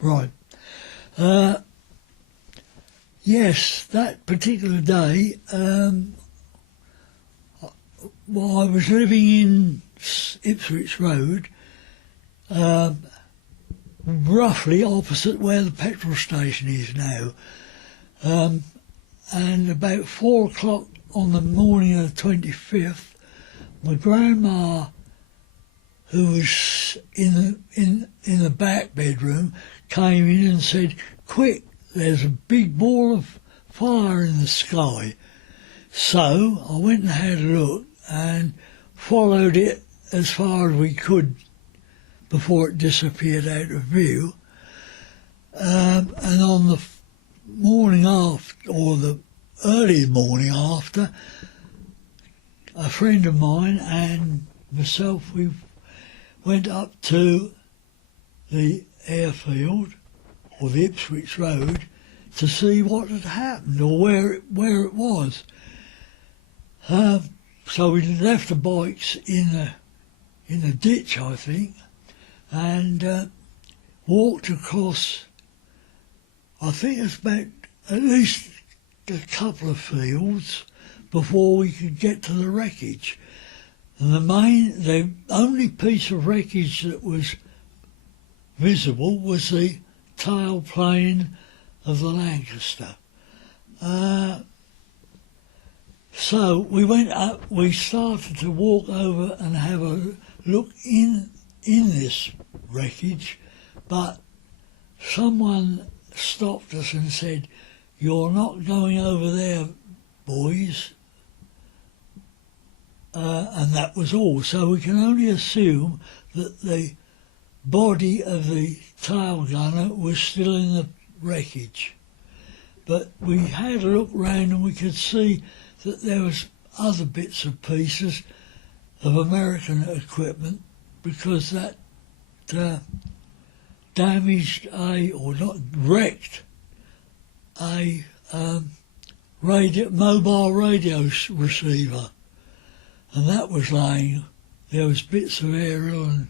Right. Yes, that particular day, while I was living in Ipswich Road, roughly opposite where the petrol station is now, and about 4 o'clock on the morning of the 25th, my grandma, who was in the back bedroom, came in and said, "Quick, there's a big ball of fire in the sky." So I went and had a look and followed it as far as we could before it disappeared out of view. And on the morning after, or the early morning after, a friend of mine and myself, we went up to the airfield, or the Ipswich Road, to see what had happened or where it was. So we left the bikes in a ditch, I think, and walked across. I think it's about at least a couple of fields before we could get to the wreckage. And the only piece of wreckage that was visible was the tailplane of the Lancaster. So we went up, we started to walk over and have a look in this wreckage, but someone stopped us and said, "You're not going over there, boys." And that was all. So we can only assume that the body of the tail gunner was still in the wreckage. But we had a look round and we could see that there was other bits and pieces of American equipment, because that wrecked a mobile radio receiver, and that was laying. There was bits of aerial and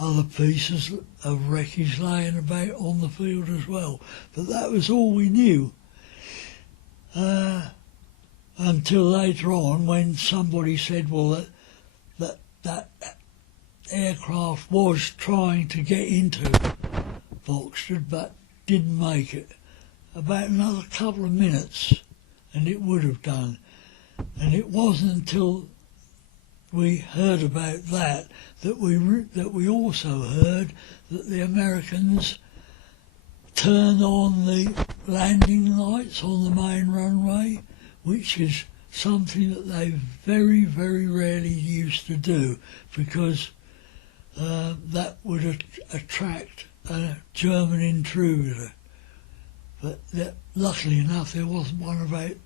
other pieces of wreckage laying about on the field as well. But that was all we knew. Until later on, when somebody said, well, that aircraft was trying to get into Boxted but didn't make it. About another couple of minutes and it would have done. And it wasn't until we heard about that we also heard that the Americans turned on the landing lights on the main runway, which is something that they very, very rarely used to do, because that would attract a German intruder. But luckily enough, there wasn't one about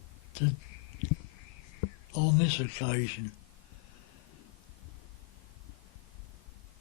on this occasion.